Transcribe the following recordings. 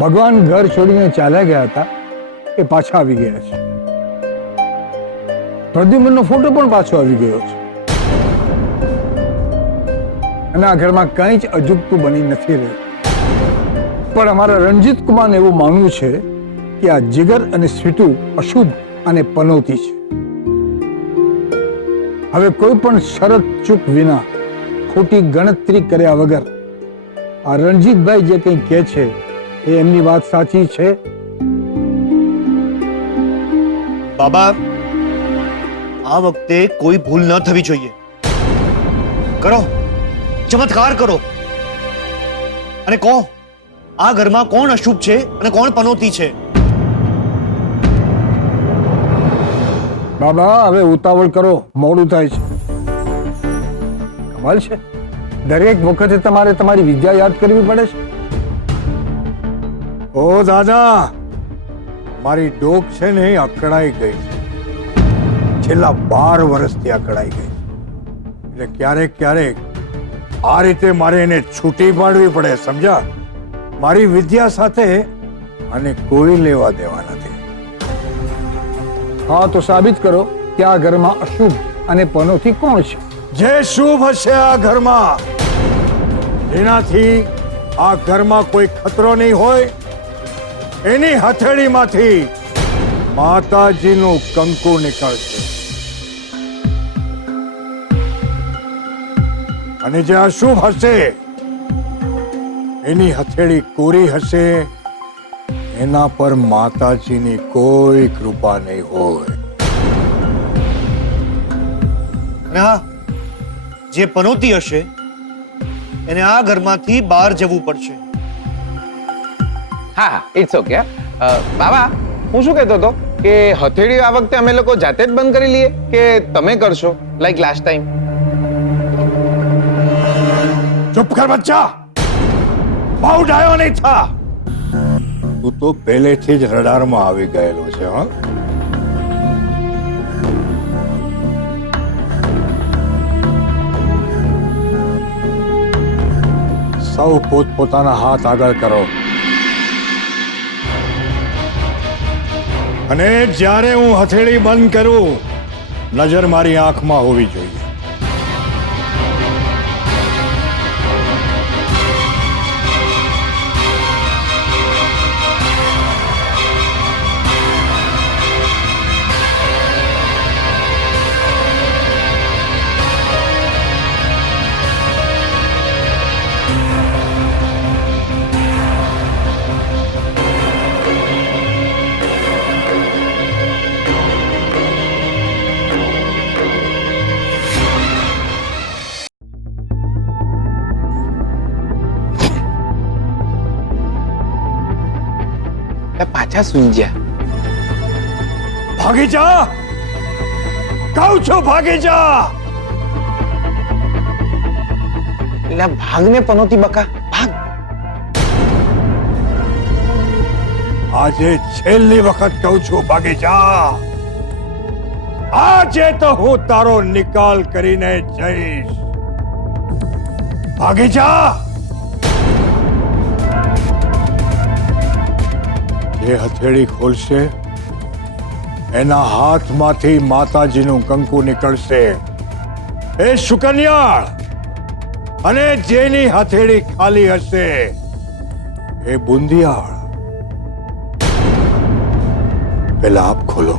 ભગવાન ઘર છોડીને ચાલ્યા ગયા હતા એ પાછા આવી ગયા છે. પ્રદ્યુમ્નનો ફોટો પણ પાછો આવી ગયો છે અને આ ઘરમાં કંઈ જ અજુગતું બની નથી રહ્યું. પણ અમારા રણજીત કુમારને એવું માનવું છે કે આ જીગર અને સ્વીટુ અશુભ અને પનોતી છે. હવે કોઈ પણ શરત ચૂક વિના ખોટી ગણતરી કર્યા વગર આ રણજીતભાઈ જે કંઈ કહે છે એ એમની વાત સાચી છે. બાબા, આ વખતે કોઈ ભૂલ ન થવી જોઈએ. કરો, ચમત્કાર કરો અને કહો આ ઘરમાં કોણ અશુભ છે અને કોણ પનોતી છે. બાબા હવે ઉતાવળ કરો, મોડું થાય છે. કમાલ છે, દરેક વખતે તમારે તમારી વિદ્યા યાદ કરવી પડે છે. ઓ દાદા, મારી ડોક છે ને એ અકળાઈ ગઈ છે. છેલ્લા 12 વર્ષથી અકળાઈ ગઈ એટલે ક્યારેક ક્યારેક આ રીતે મારે એને છૂટી પાડવી પડે, સમજા? મારી વિદ્યા સાથે અને કોઈ લેવા દેવા નથી. હા તો સાબિત કરો કે આ ઘરમાં અશુભ અને પનોતી કોણ છે? જે શુભ હશે આ ઘરમાં, જેનાથી આ ઘરમાં કોઈ ખતરો નહીં હોય, એની હથેળીમાંથી માતાજીનું કંકુ નીકળશે. અને જે અશુભ હશે એની હથેળી કોરી હશે, એના પર માતાજીની કોઈ કૃપા નહીં હોય. અને હા, જે પનોતી હશે એને આ ઘરમાંથી બહાર જવું પડશે. હા હા, ઇટ્સ ઓકે. બાબા, હું શું કહેતો હતો કે હથેળી આ વખતે અમે લોકો જાતે જ બંધ કરી લઈએ કે તમે કરશો, લાઈક લાસ્ટ ટાઈમ? ચૂપ કર બચ્ચા, બહુ ડાયો નહીં થા. તું તો પહેલેથી જ રડારમાં આવી ગયેલો છે. હા, સૌ પોતપોતાના હાથ આગળ કરો અને જ્યારે હું હથેળી બંધ કરું, નજર મારી આંખમાં હોવી જોઈએ. પાછા સુઈ ગયા. ભાગી જા, કહું છું ભાગી જા. એટલે ભાગને પનોતી બકા, ભાગ. આજે છેલ્લી વખત કહું છું, ભાગી જા. આજે તો હું તારો નિકાલ કરીને જઈશ. ભાગી જા. જે હથેળી ખોલશે એના હાથમાંથી માતાજીનું કંકુ નીકળશે. એ શુકન્યાળ, અને જેની હથેળી ખાલી હશે એ બુંદિયાળ. પેલા આપ ખોલો.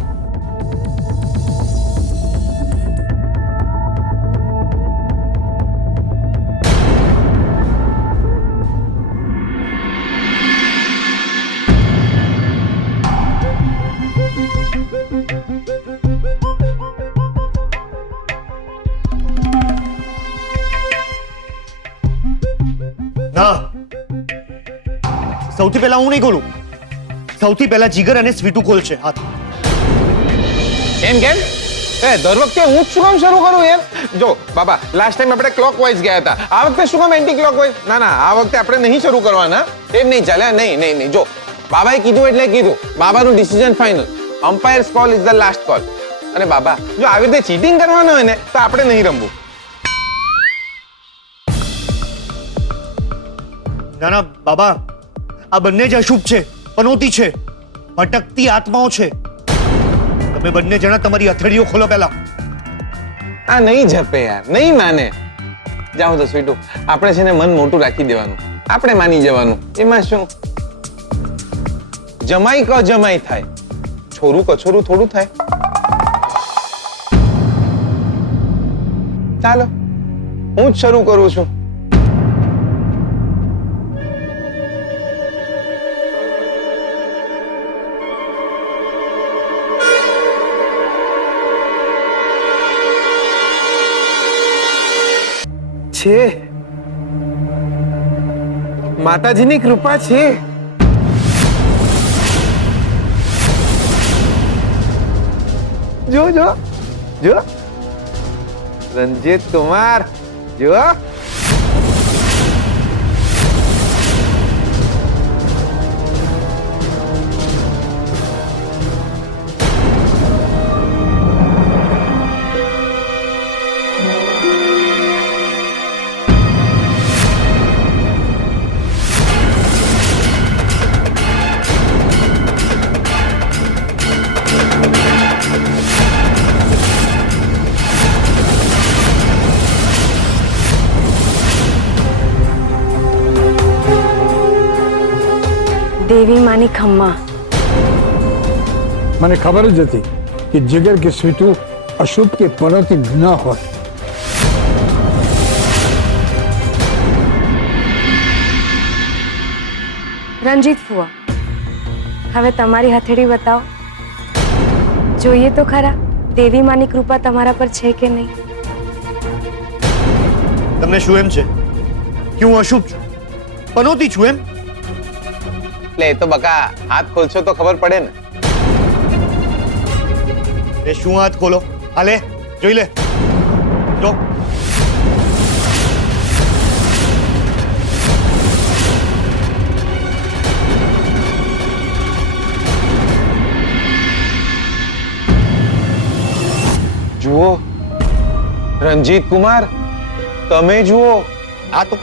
ના, સૌથી પહેલા હું નહીં ખોલું. સૌથી પહેલા જીગર અને સ્વીટુ ખોલશે હાથ. એમ કેમ? દર વખતે હું જ શું કામ શરૂ કરું યાર? જો બાબા, લાસ્ટ ટાઈમ આપણે ક્લોકવાઇઝ ગયા હતા, આ વખતે શું કામ એન્ટી ક્લોકવાઇઝ? ના ના, આ વખતે આપણે નહીં શરૂ કરવાના. એમ નહીં ચાલે. નહીં નહીં નહીં, જો બાબાએ કીધું એટલે કીધું. બાબાનું decision final. Umpire's call is the last call. અને બાબા, જો આવી રીતે ચીટિંગ કરવાનું હોય ને તો આપણે નહીં રમવું. ના ના બાબા, આ બંને જ અશુભ છે, પનોતી છે, ભટકતી આત્માઓ છે. તમે બંને જણા તમારી હથેળીઓ ખોલો પહેલા. આ નહીં જપે યાર, નહીં માને. જાઓ તો સ્વીટુ, આપણે છે ને મન મોટું રાખી દેવાનું, આપણે માની જવાનું. એમાં શું? જમાઈ ક જમાઈ થાય, છોરું કછોરું થોડું થાય. ચાલો, હું જ શરૂ કરું છું. છે માતાજીની કૃપા છે. જો જો જો રંજીત કુમાર, જો દેવી માની ખમ્મા. મને ખબર જ હતી કે जिगर કે સ્વીટુ અશુભ કે પનોતી ન હોય. રંજીત ફુવા, હવે તમારી હથેળી બતાવો. જોઈએ તો ખરા દેવી માની કૃપા તમારા પર છે કે નહીં. તમને શું એમ છે કે હું અશુભ છું, પનોતી છું એમ? એટલે એ તો બકા હાથ ખોલશો તો ખબર પડે ને. એ શું હાથ ખોલો? આ લે, જોઈ લે. જો જુઓ રંજીત કુમાર, તમે જુઓ. આ તો